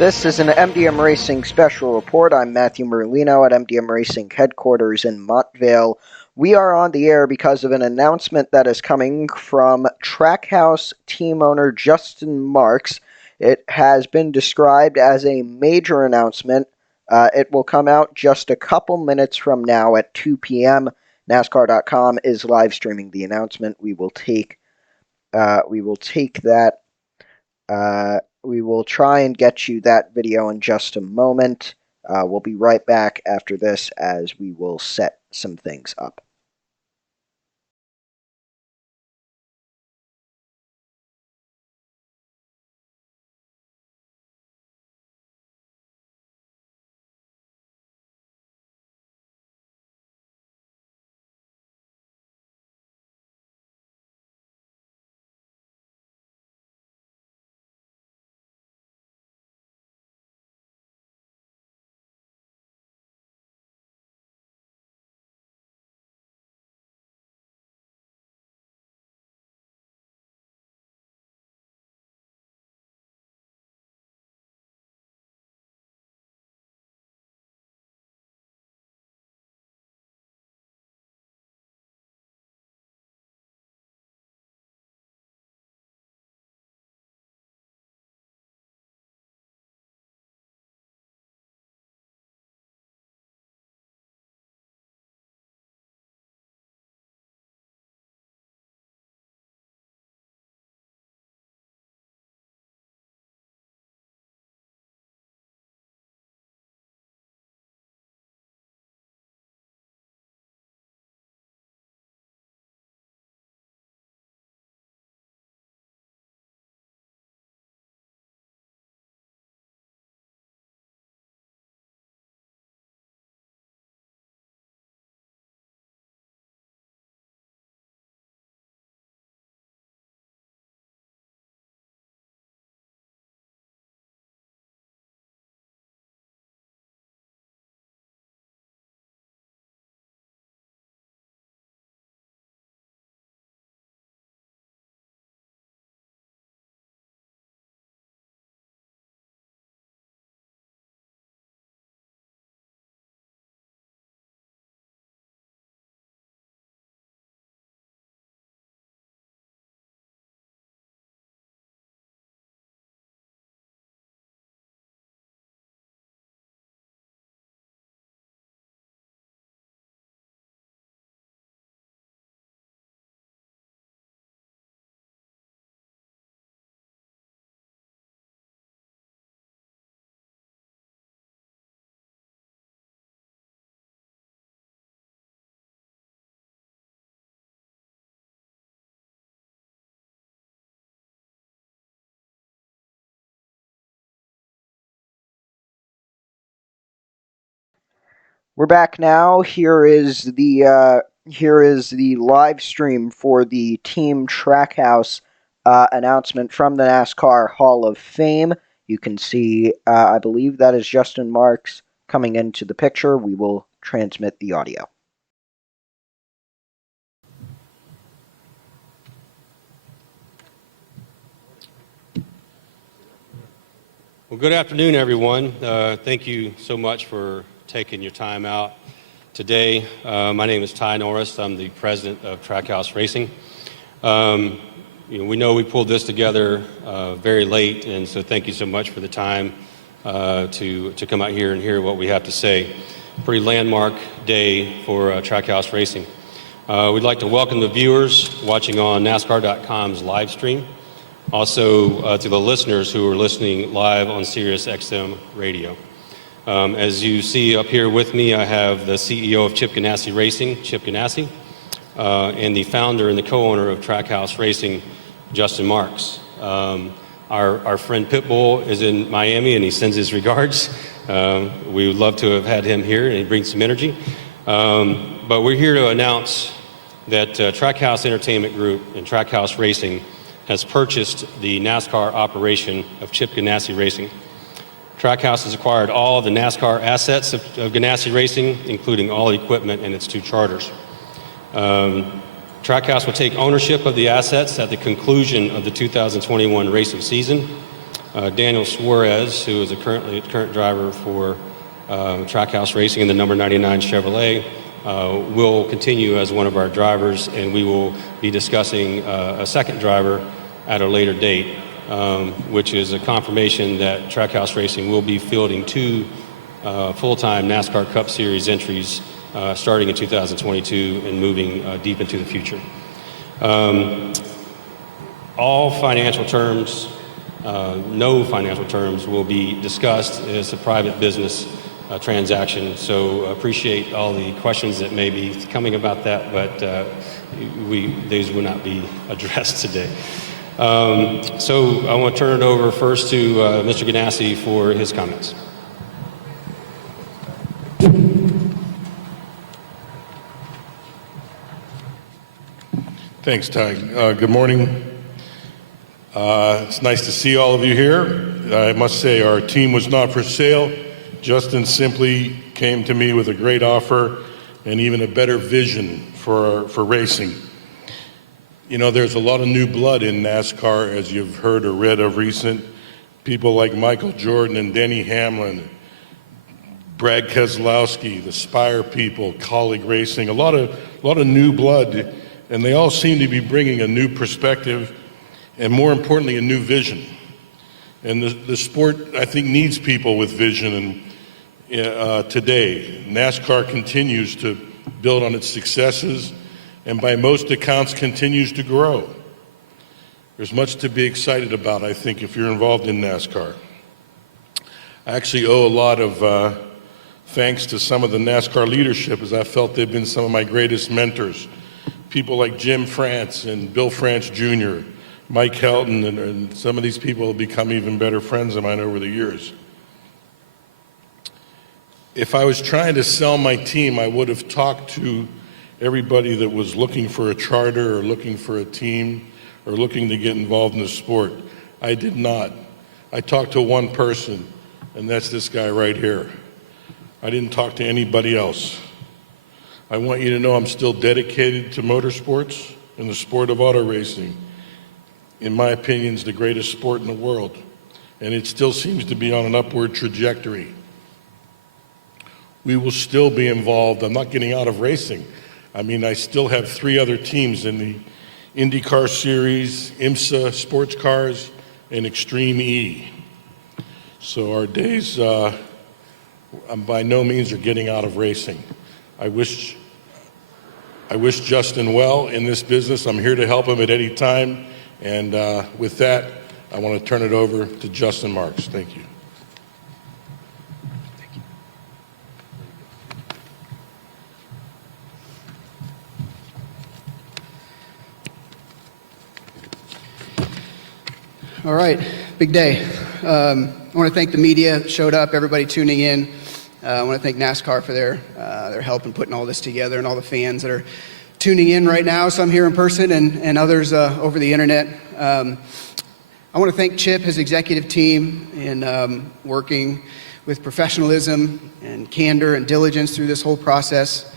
This is an MDM Racing special report. I'm Matthew Merlino at MDM Racing headquarters in Montvale. We are on the air because of an announcement that is coming from Trackhouse team owner Justin Marks. It has been described as a major announcement. It will come out just a couple minutes from now at 2 p.m. NASCAR.com is live streaming the announcement. We will take that. We will try and get you that video in just a moment. We'll be right back after this as we will set some things up. We're back now. Here is the live stream for the Team Trackhouse announcement from the NASCAR Hall of Fame. You can see, I believe that is Justin Marks coming into the picture. We will transmit the audio. Well, good afternoon, everyone. Thank you so much for taking your time out today. My name is Ty Norris. I'm the president of Trackhouse Racing. We know we pulled this together very late, and so thank you so much for the time to come out here and hear what we have to say. Pretty landmark day for Trackhouse Racing. We'd like to welcome the viewers watching on NASCAR.com's live stream. Also to the listeners who are listening live on Sirius XM radio. As you see up here with me, I have the CEO of Chip Ganassi Racing, Chip Ganassi, and the founder and the co-owner of Trackhouse Racing, Justin Marks. Our friend Pitbull is in Miami, and he sends his regards. We would love to have had him here, and he brings some energy. But we're here to announce that Trackhouse Entertainment Group and Trackhouse Racing has purchased the NASCAR operation of Chip Ganassi Racing. Trackhouse has acquired all of the NASCAR assets of Ganassi Racing, including all the equipment and its two charters. Trackhouse will take ownership of the assets at the conclusion of the 2021 racing season. Daniel Suarez, who is a current driver for Trackhouse Racing in the number 99 Chevrolet, will continue as one of our drivers, and we will be discussing a second driver at a later date, which is a confirmation that Trackhouse Racing will be fielding 2 full-time NASCAR Cup Series entries starting in 2022 and moving deep into the future. All financial terms, no financial terms will be discussed. It's a private business transaction, so appreciate all the questions that may be coming about that, but these will not be addressed today. So I want to turn it over first to Mr. Ganassi for his comments. Thanks, Ty. Good morning. It's nice to see all of you here. I must say our team was not for sale. Justin simply came to me with a great offer and even a better vision for racing. You know, there's a lot of new blood in NASCAR, as you've heard or read of recent. People like Michael Jordan and Denny Hamlin, Brad Keselowski, the Spire people, Colleague Racing, a lot of new blood, and they all seem to be bringing a new perspective and, more importantly, a new vision. And the sport, I think, needs people with vision. And today, NASCAR continues to build on its successes and by most accounts continues to grow. There's much to be excited about, I think, if you're involved in NASCAR. I actually owe a lot of thanks to some of the NASCAR leadership, as I felt they've been some of my greatest mentors. People like Jim France and Bill France Jr., Mike Helton, and some of these people have become even better friends of mine over the years. If I was trying to sell my team, I would have talked to everybody that was looking for a charter or looking for a team or looking to get involved in the sport. I did not. I talked to one person, and that's this guy right here. I didn't talk to anybody else. I want you to know I'm still dedicated to motorsports and the sport of auto racing. In my opinion, it's the greatest sport in the world, and it still seems to be on an upward trajectory. We will still be involved. I'm not getting out of racing. I mean, I still have 3 other teams in the IndyCar Series, IMSA Sports Cars, and Extreme E. So our days, by no means, are getting out of racing. I wish Justin well in this business. I'm here to help him at any time. And with that, I want to turn it over to Justin Marks. Thank you. All right, big day. I want to thank the media that showed up, everybody tuning in. I want to thank NASCAR for their help in putting all this together, and all the fans that are tuning in right now, some here in person and others over the internet. I want to thank Chip, his executive team, in working with professionalism and candor and diligence through this whole process,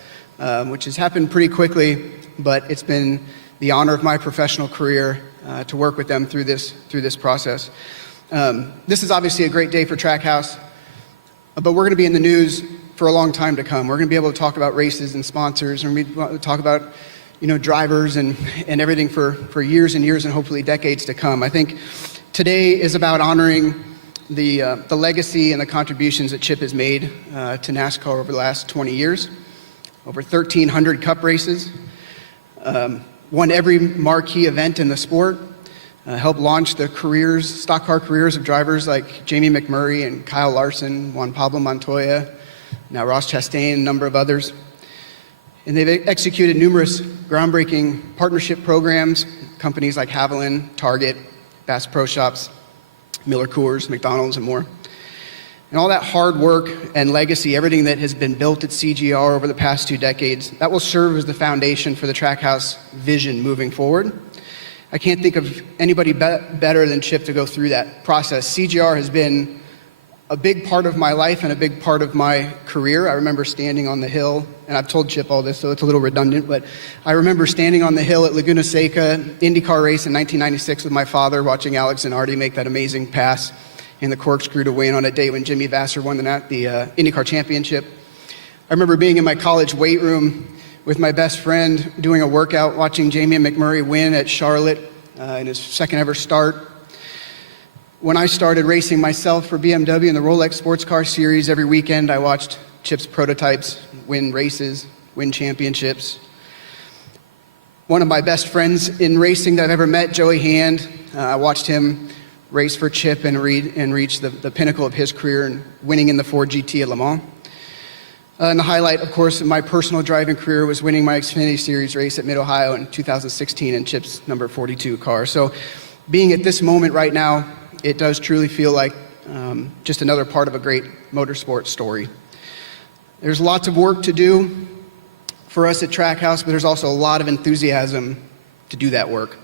which has happened pretty quickly, but it's been the honor of my professional career to work with them through this process. This is obviously a great day for Trackhouse, but we're going to be in the news for a long time to come. We're going to be able to talk about races and sponsors, and we talk about drivers and everything for years and years and hopefully decades to come. I think today is about honoring the legacy and the contributions that Chip has made to NASCAR over the last 20 years. Over 1,300 cup races, won every marquee event in the sport, helped launch the stock car careers of drivers like Jamie McMurray and Kyle Larson, Juan Pablo Montoya, now Ross Chastain, a number of others. And they've executed numerous groundbreaking partnership programs, companies like Haviland, Target, Bass Pro Shops, Miller Coors, McDonald's, and more. And all that hard work and legacy, everything that has been built at CGR over the past 2 decades, that will serve as the foundation for the Trackhouse vision moving forward. I can't think of anybody better than Chip to go through that process. CGR has been a big part of my life and a big part of my career. I remember standing on the hill, and I've told Chip all this, so it's a little redundant, but I remember standing on the hill at Laguna Seca IndyCar race in 1996 with my father, watching Alex Zanardi make that amazing pass in the corkscrew to win on a day when Jimmy Vasser won the IndyCar championship. I remember being in my college weight room with my best friend doing a workout, watching Jamie McMurray win at Charlotte in his second ever start. When I started racing myself for BMW in the Rolex Sports Car Series, every weekend I watched Chip's prototypes win races, win championships. One of my best friends in racing that I've ever met, Joey Hand, I watched him race for Chip and reach the pinnacle of his career and winning in the Ford GT at Le Mans. And the highlight, of course, of my personal driving career was winning my Xfinity Series race at Mid-Ohio in 2016 in Chip's number 42 car. So being at this moment right now, it does truly feel like just another part of a great motorsport story. There's lots of work to do for us at Trackhouse, but there's also a lot of enthusiasm to do that work.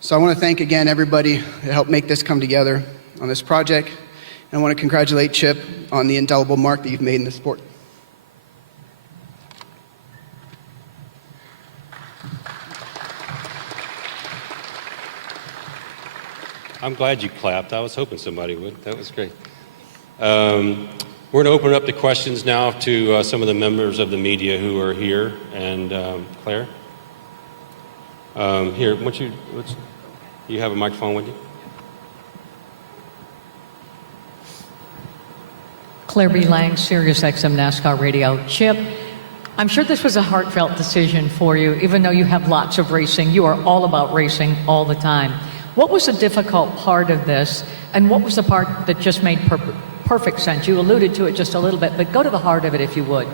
So I want to thank again everybody that helped make this come together on this project, and I want to congratulate Chip on the indelible mark that you've made in the sport. I'm glad you clapped. I was hoping somebody would. That was great. We're going to open up the questions now to some of the members of the media who are here. And Claire? Here, you have a microphone with you? Claire B. Lang, Sirius XM NASCAR Radio. Chip, I'm sure this was a heartfelt decision for you, even though you have lots of racing. You are all about racing all the time. What was the difficult part of this, and what was the part that just made perfect sense? You alluded to it just a little bit, but go to the heart of it if you would.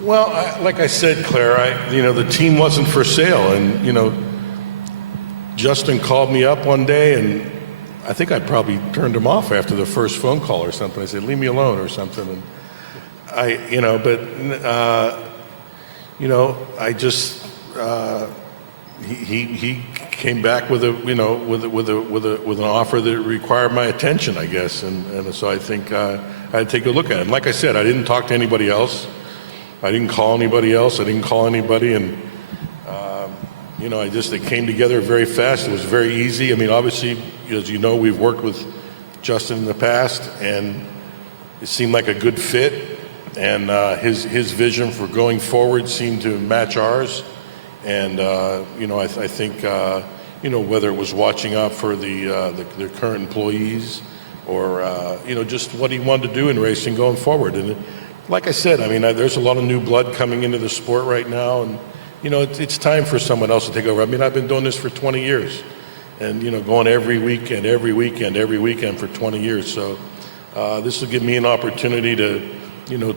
Well, like I said, Claire, the team wasn't for sale, and Justin called me up one day, and I think I probably turned him off after the first phone call or something. I said, "Leave me alone" or something. And he came back with an offer that required my attention, I guess, and so I think I had to take a look at it. And like I said, I didn't talk to anybody else. I didn't call anybody else. I didn't call anybody, and it came together very fast. It was very easy. I mean, obviously, as you know, we've worked with Justin in the past, and it seemed like a good fit. And his vision for going forward seemed to match ours. And I think whether it was watching out for their current employees, or just what he wanted to do in racing going forward. And like I said, I mean, there's a lot of new blood coming into the sport right now, and it's time for someone else to take over. I mean, I've been doing this for 20 years, and going every weekend for 20 years. So this will give me an opportunity to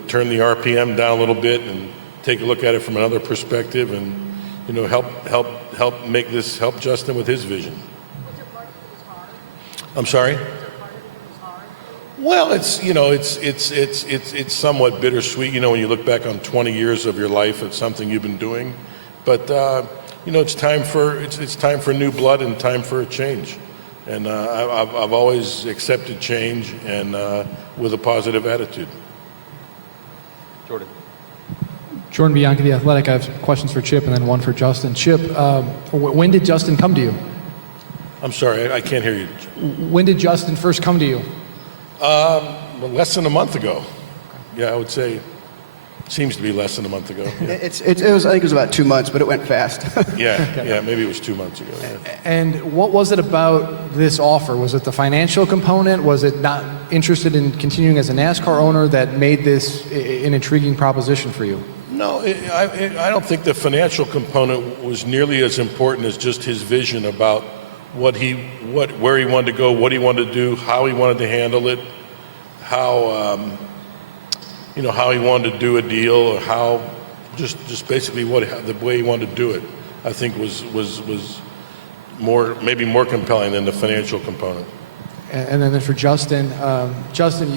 turn the RPM down a little bit and take a look at it from another perspective, and help Justin with his vision. Was there part of it was hard? I'm sorry? Was there part of it was hard? Well, it's somewhat bittersweet, when you look back on 20 years of your life at something you've been doing, but it's time for new blood and time for a change, and I've always accepted change and with a positive attitude. Jordan Bianchi, The Athletic. I have questions for Chip and then one for Justin. Chip, when did Justin come to you? I'm sorry, I can't hear you. When did Justin first come to you? Less than a month ago. Yeah, I would say it seems to be less than a month ago. Yeah, I think it was about 2 months, but it went fast. yeah, maybe it was 2 months ago. Yeah. And what was it about this offer? Was it the financial component? Was it not interested in continuing as a NASCAR owner that made this an intriguing proposition for you? No, I don't think the financial component was nearly as important as just his vision about where he wanted to go, what he wanted to do, how he wanted to handle it, how he wanted to do a deal, or how just basically the way he wanted to do it. I think was maybe more compelling than the financial component. And then for Justin,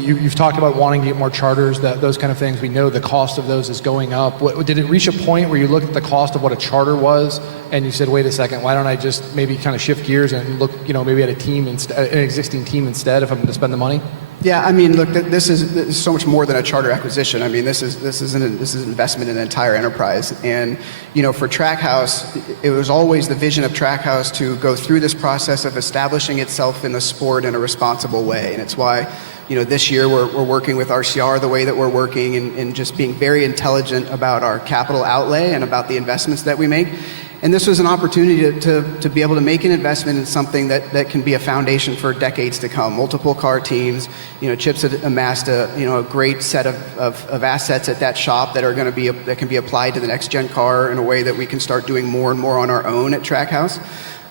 you've talked about wanting to get more charters, those kind of things. We know the cost of those is going up. Did it reach a point where you looked at the cost of what a charter was and you said, wait a second, why don't I just maybe kind of shift gears and look, maybe at an existing team instead if I'm going to spend the money? Yeah, I mean, look, this is so much more than a charter acquisition. I mean, this is an investment in an entire enterprise. And for Trackhouse, it was always the vision of Trackhouse to go through this process of establishing itself in the sport in a responsible way. And it's why, this year we're working with RCR the way that we're working, and just being very intelligent about our capital outlay and about the investments that we make. And this was an opportunity to be able to make an investment in something that can be a foundation for decades to come. Multiple car teams, Chip's amassed a great set of assets at that shop that are going to be that can be applied to the next gen car in a way that we can start doing more and more on our own at Trackhouse.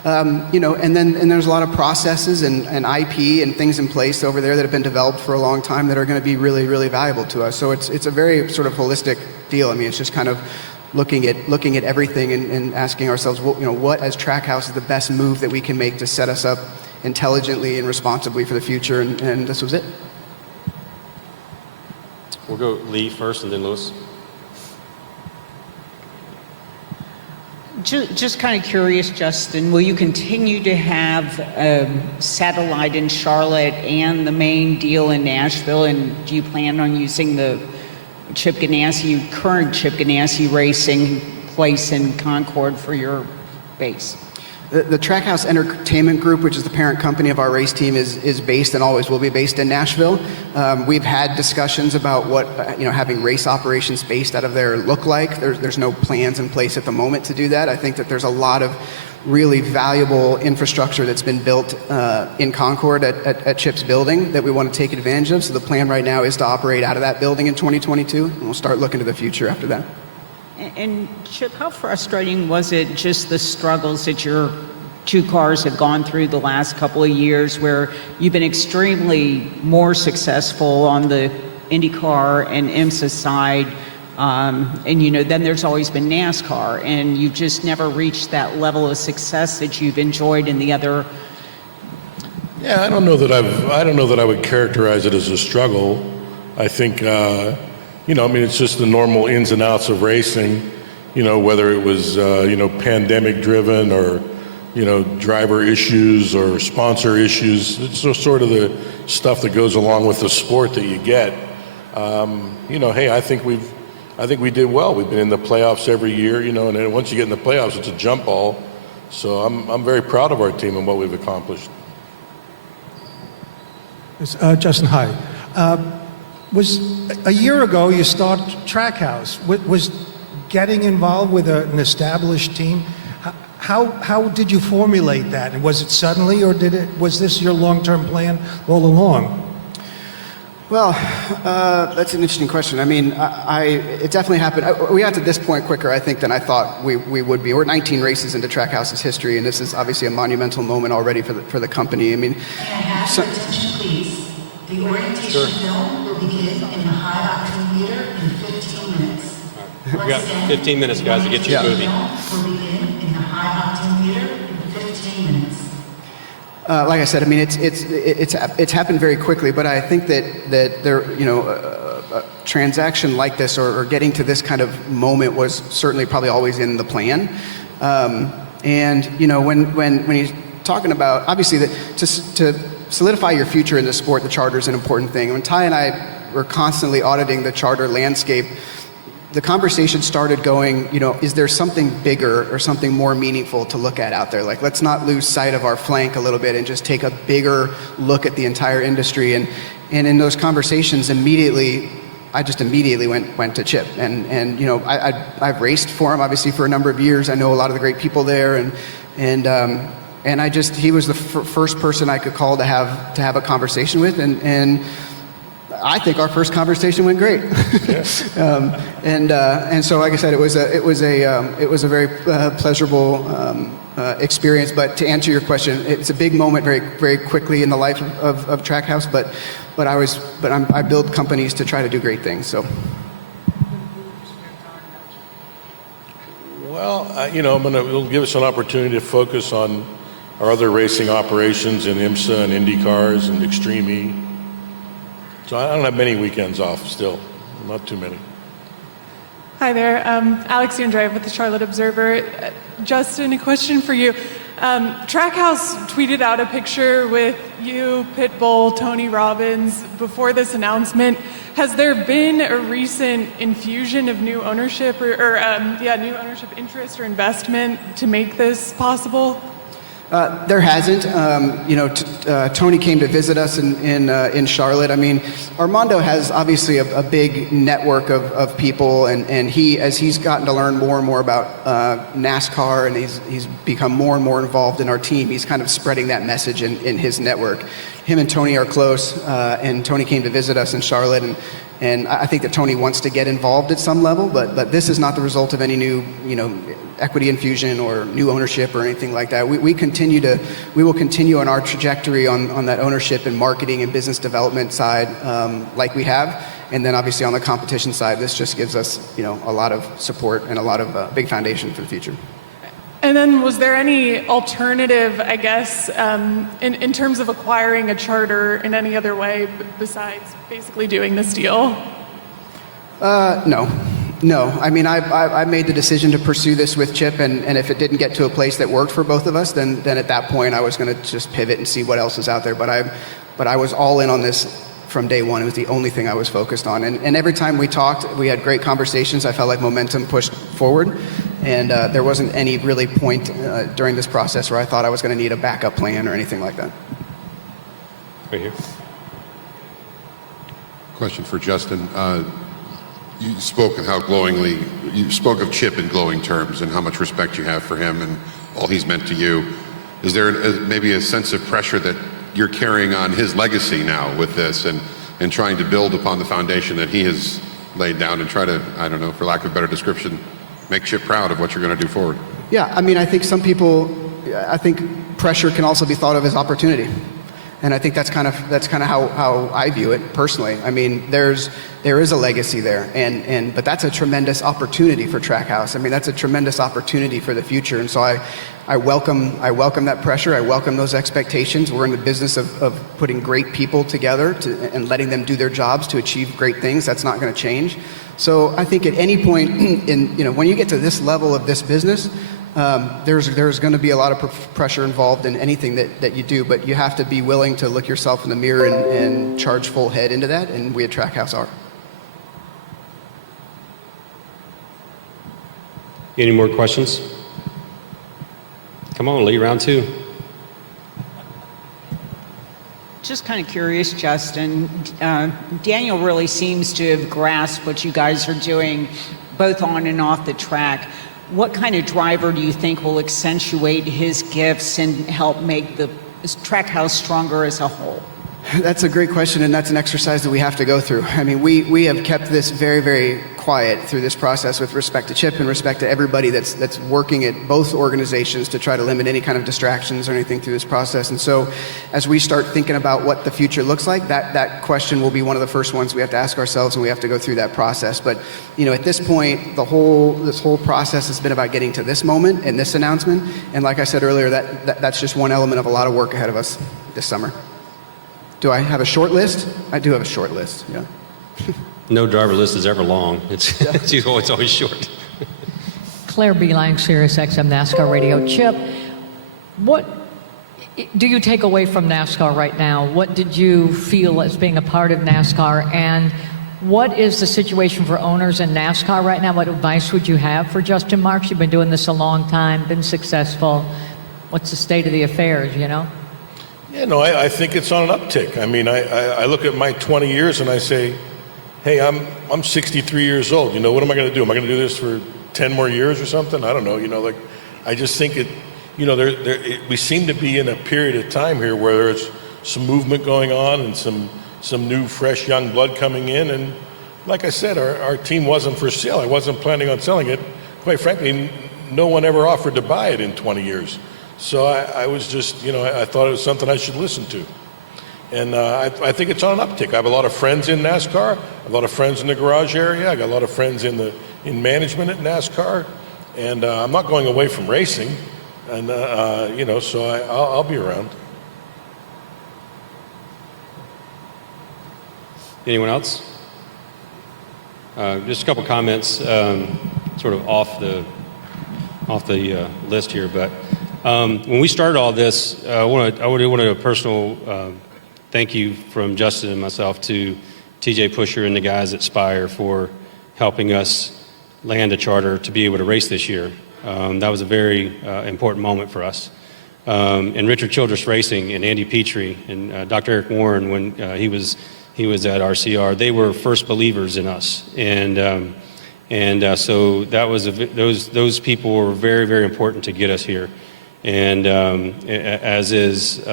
And there's a lot of processes and IP and things in place over there that have been developed for a long time that are going to be really, really valuable to us. So it's a very sort of holistic deal. I mean, it's just kind of looking at everything and asking ourselves, what as Trackhouse is the best move that we can make to set us up intelligently and responsibly for the future, and this was it. We'll go Lee first and then Lewis. Just kind of curious, Justin, will you continue to have satellite in Charlotte and the main deal in Nashville, and do you plan on using the current Chip Ganassi Racing place in Concord for your base? The Trackhouse Entertainment Group, which is the parent company of our race team, is based and always will be based in Nashville. We've had discussions about what having race operations based out of there look like. There's no plans in place at the moment to do that. I think that there's a lot of really valuable infrastructure that's been built in Concord at Chip's building that we want to take advantage of. So the plan right now is to operate out of that building in 2022, and we'll start looking to the future after that. And Chip, how frustrating was it, just the struggles that your two cars have gone through the last couple of years, where you've been extremely more successful on the IndyCar and IMSA side, and then there's always been NASCAR, and you've just never reached that level of success that you've enjoyed in the other. Yeah, I don't know that I would characterize it as a struggle. I think, it's just the normal ins and outs of racing, whether it was, pandemic driven or, driver issues or sponsor issues. It's just sort of the stuff that goes along with the sport that you get. Hey, I think we did well. We've been in the playoffs every year, and then once you get in the playoffs, it's a jump ball. So I'm very proud of our team and what we've accomplished. Justin, hi. Was a year ago you started Trackhouse. Was getting involved with an established team? How did you formulate that? And was it suddenly, or was this your long-term plan all along? Well, that's an interesting question. I mean, it definitely happened. We got to this point quicker, I think, than I thought we would be. We're 19 races into Trackhouse's history, and this is obviously a monumental moment already for the company. I mean, can I have your attention, please? The orientation film will begin in the high octane meter in 15 minutes. We've got 15 minutes, guys, to get you moving. Will begin in the high octane meter in 15 minutes. Like I said, I mean, it's happened very quickly, but I think that there, a transaction like this or getting to this kind of moment was certainly probably always in the plan. And when he's talking about, obviously, to solidify your future in the sport, the charter is an important thing. When Ty and I were constantly auditing the charter landscape, the conversation started going, is there something bigger or something more meaningful to look at out there? Like, let's not lose sight of our flank a little bit and just take a bigger look at the entire industry. And in those conversations, I just immediately went to Chip. And I've raced for him, obviously, for a number of years. I know a lot of the great people there. And he was the first person I could call to have a conversation with. And I think our first conversation went great. And so, like I said, it was a very pleasurable experience. But to answer your question, it's a big moment very, very quickly in the life of Trackhouse. But I build companies to try to do great things. So. Well, it'll give us an opportunity to focus on our other racing operations in IMSA and Indy cars and Extreme E. So I don't have many weekends off still, not too many. Hi there, Alex Andreev with the Charlotte Observer. Justin, a question for you. Trackhouse tweeted out a picture with you, Pitbull, Tony Robbins before this announcement. Has there been a recent infusion of new ownership new ownership interest or investment to make this possible? There hasn't. Tony came to visit us in Charlotte. I mean, Armando has obviously a big network of people, and as he's gotten to learn more and more about NASCAR, and he's become more and more involved in our team, he's kind of spreading that message in his network. Him and Tony are close, and Tony came to visit us in Charlotte, and I think that Tony wants to get involved at some level, but this is not the result of any new, equity infusion or new ownership or anything like that. We will continue on our trajectory on that ownership and marketing and business development side, like we have. And then obviously on the competition side, this just gives us, a lot of support and a lot of big foundation for the future. And then was there any alternative, I guess, in terms of acquiring a charter in any other way besides basically doing this deal? No. I mean, I made the decision to pursue this with Chip, and if it didn't get to a place that worked for both of us, then at that point I was going to just pivot and see what else is out there. But I was all in on this from day one. It was the only thing I was focused on. And every time we talked, we had great conversations. I felt like momentum pushed forward. And there wasn't any really point during this process where I thought I was going to need a backup plan or anything like that. Right here. Question for Justin. You spoke of Chip in glowing terms and how much respect you have for him and all he's meant to you. Is there maybe a sense of pressure that you're carrying on his legacy now with this and trying to build upon the foundation that he has laid down and try to, I don't know, for lack of a better description, make Chip proud of what you're going to do forward? Yeah, I mean, I think pressure can also be thought of as opportunity. And I think that's kind of how I view it personally. I mean, there is a legacy there, but that's a tremendous opportunity for Trackhouse. I mean, that's a tremendous opportunity for the future. And so I welcome that pressure. I welcome those expectations. We're in the business of putting great people together and letting them do their jobs to achieve great things. That's not going to change. So I think at any point when you get to this level of this business, there's going to be a lot of pressure involved in anything that you do, but you have to be willing to look yourself in the mirror and charge full head into that, and we at Trackhouse are. Any more questions? Come on, Lee, round two. Just kind of curious, Justin. Daniel really seems to have grasped what you guys are doing, both on and off the track. What kind of driver do you think will accentuate his gifts and help make the Trackhouse stronger as a whole? That's a great question, and that's an exercise that we have to go through. I mean, we have kept this very, very quiet through this process with respect to Chip and respect to everybody that's working at both organizations to try to limit any kind of distractions or anything through this process. And so as we start thinking about what the future looks like, that question will be one of the first ones we have to ask ourselves, and we have to go through that process. But at this point, this whole process has been about getting to this moment and this announcement. And like I said earlier, that's just one element of a lot of work ahead of us this summer. Do I have a short list? I do have a short list, yeah. No driver list is ever long. It's always short. Claire Beeline, Sirius XM NASCAR Radio. Chip, what do you take away from NASCAR right now? What did you feel as being a part of NASCAR? And what is the situation for owners in NASCAR right now? What advice would you have for Justin Marks? You've been doing this a long time, been successful. What's the state of the affairs, Yeah, no, I think it's on an uptick. I mean, I look at my 20 years and I say, hey, I'm 63 years old. What am I going to do? Am I going to do this for 10 more years or something? I don't know. I just think we seem to be in a period of time here where there's some movement going on and some new, fresh, young blood coming in. And like I said, our team wasn't for sale. I wasn't planning on selling it. Quite frankly, no one ever offered to buy it in 20 years. So I was just, I thought it was something I should listen to. And I think it's on an uptick. I have a lot of friends in NASCAR, a lot of friends in the garage area. I got a lot of friends in management at NASCAR. And I'm not going away from racing. And, so I'll be around. Anyone else? Just a couple comments, sort of off the list here, but When we started all this, I want a personal thank you from Justin and myself to TJ Pusher and the guys at Spire for helping us land a charter to be able to race this year. That was a very important moment for us. And Richard Childress Racing and Andy Petrie and Dr. Eric Warren, when he was at RCR, they were first believers in us. So that was those people were very, very important to get us here. And as is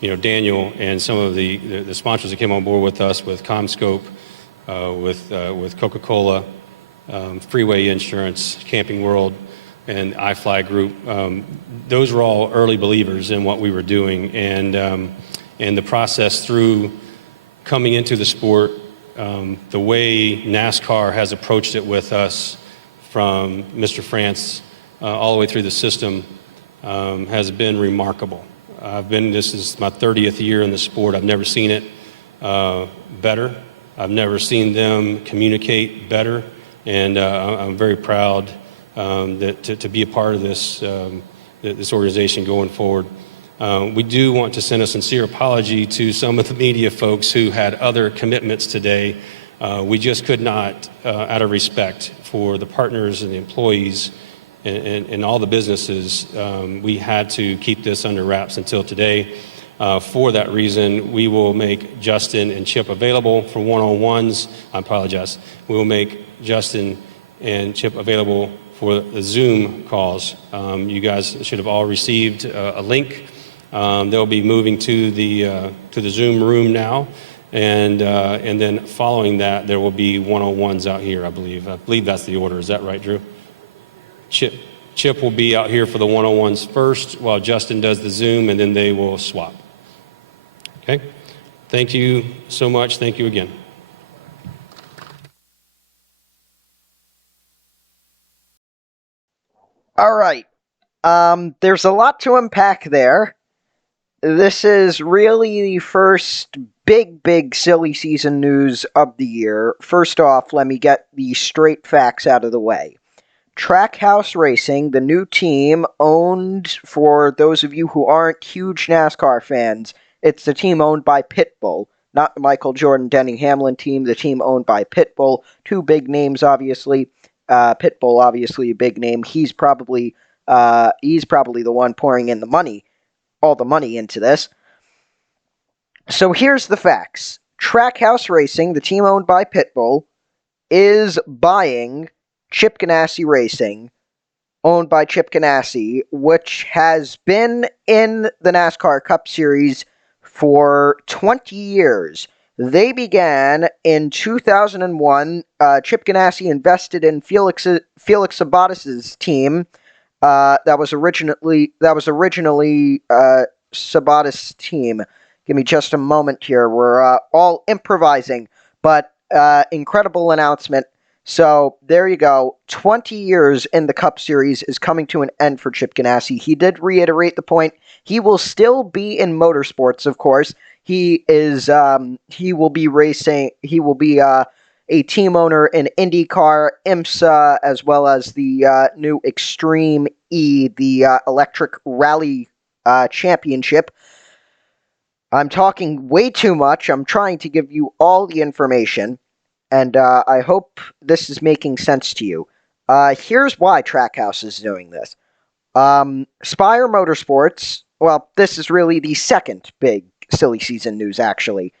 Daniel and some of the sponsors that came on board with us, with CommScope, with Coca-Cola, Freeway Insurance, Camping World, and iFly Group. Those were all early believers in what we were doing, and the process through coming into the sport, the way NASCAR has approached it with us, from Mr. France all the way through the system, has been remarkable. This is my 30th year in the sport. I've never seen it better. I've never seen them communicate better, and I'm very proud to be a part of this organization going forward. We do want to send a sincere apology to some of the media folks who had other commitments today. We just could not, out of respect for the partners and the employees and all the businesses, we had to keep this under wraps until today. For that reason, we will make Justin and Chip available for one-on-ones. I apologize. We will make Justin and Chip available for the Zoom calls. You guys should have all received a link. They'll be moving to the Zoom room now, and then following that, there will be one-on-ones out here. I believe that's the order. Is that right, Drew? Chip will be out here for the one-on-ones first, while Justin does the Zoom, and then they will swap. Okay? Thank you so much. Thank you again. All right. There's a lot to unpack there. This is really the first big silly season news of the year. First off, let me get the straight facts out of the way. Trackhouse Racing, the new team owned, for those of you who aren't huge NASCAR fans, it's the team owned by Pitbull, not the Michael Jordan, Denny Hamlin team, the team owned by Pitbull. Two big names, obviously. Pitbull, obviously a big name. He's probably the one pouring in all the money into this. So here's the facts. Trackhouse Racing, the team owned by Pitbull, is buying Chip Ganassi Racing, owned by Chip Ganassi, which has been in the NASCAR Cup Series for 20 years. They began in 2001. Chip Ganassi invested in Felix Sabates' team. That was originally Sabates' team. Give me just a moment here. We're all improvising, but incredible announcement. So there you go. 20 years in the Cup Series is coming to an end for Chip Ganassi. He did reiterate the point. He will still be in motorsports, of course. He will be racing. He will be a team owner in IndyCar, IMSA, as well as the new Extreme E, the electric rally championship. I'm talking way too much. I'm trying to give you all the information, and I hope this is making sense to you. Here's why Trackhouse is doing this. Spire Motorsports, well, this is really the second big silly season news, actually.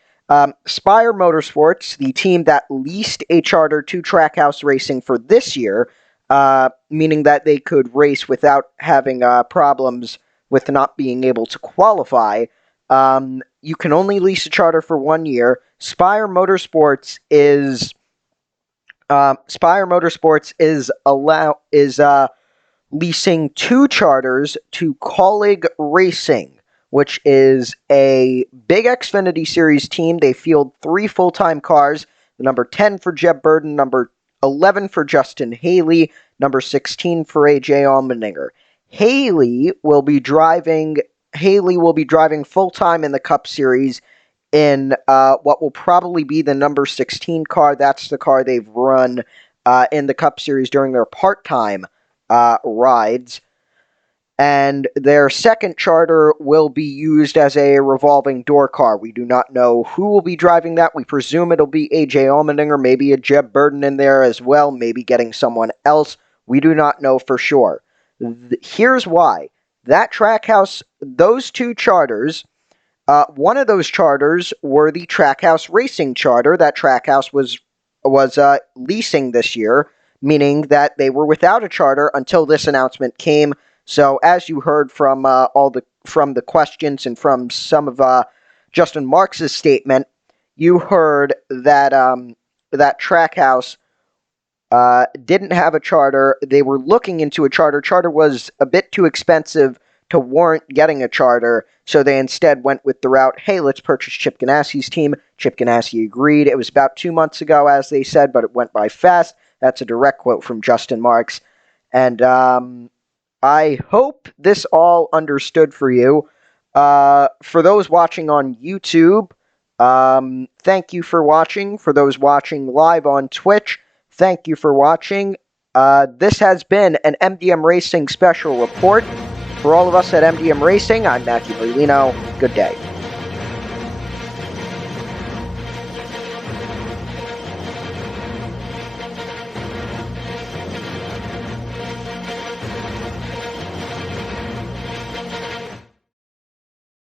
Spire Motorsports, the team that leased a charter to Trackhouse Racing for this year, meaning that they could race without having problems with not being able to qualify. You can only lease a charter for 1 year. Spire Motorsports is leasing 2 charters to Colleague Racing, which is a big Xfinity Series team. They field 3 full-time cars, the number 10 for Jeb Burden, number 11 for Justin Haley, number 16 for AJ Allmendinger. Haley will be driving full-time in the Cup Series in what will probably be the number 16 car. That's the car they've run in the Cup Series during their part-time rides. and their second charter will be used as a revolving door car. We do not know who will be driving that. We presume it'll be AJ Allmendinger, maybe a Jeb Burton in there as well, maybe getting someone else. We do not know for sure. Here's why. That Trackhouse, those two charters, one of those charters were the Trackhouse Racing charter that Trackhouse was leasing this year, meaning that they were without a charter until this announcement came. So, as you heard from from the questions and from some of Justin Marks' statement, you heard that that Trackhouse didn't have a charter. They were looking into a charter. Charter was a bit too expensive to warrant getting a charter, so they instead went with the route, hey, let's purchase Chip Ganassi's team. Chip Ganassi agreed. It was about 2 months ago, as they said, but it went by fast. That's a direct quote from Justin Marks. And I hope this all understood for you. For those watching on YouTube, thank you for watching. For those watching live on Twitch, thank you for watching. This has been an MDM Racing special report. For all of us at MDM Racing, I'm Matthew Merlino. Good day.